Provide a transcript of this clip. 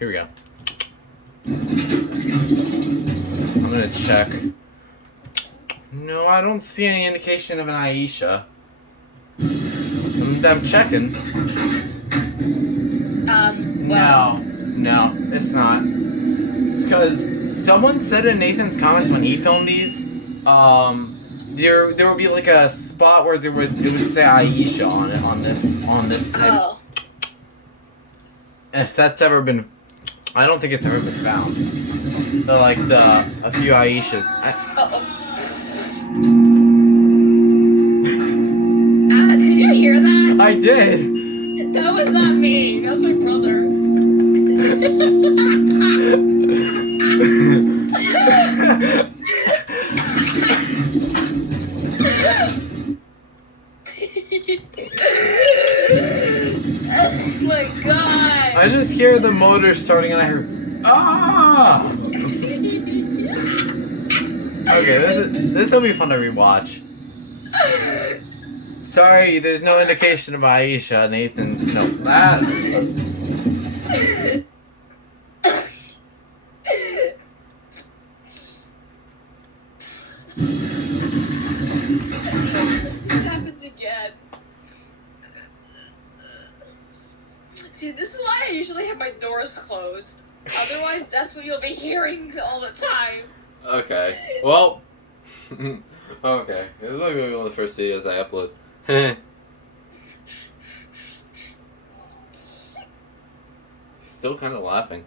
Here we go. I'm gonna check. No, I don't see any indication of an Aisha. I'm checking. Well. No, it's not. It's because someone said in Nathan's comments when he filmed these, there would be like a spot where it would say Aisha on it on this type. Oh. If that's ever been, I don't think it's ever been found. A few Aishas. Did you hear that? I did. That was not me. That was my brother. Oh my god! I just hear the motor starting and I hear ah. Okay, this will be fun to rewatch. Sorry, there's no indication of Aisha, Nathan. No, that. Let's see what happens again. See, this is why I usually have my doors closed. Otherwise, that's what you'll be hearing all the time. Okay. Well. Okay. This might be one of the first videos I upload. He's still kind of laughing.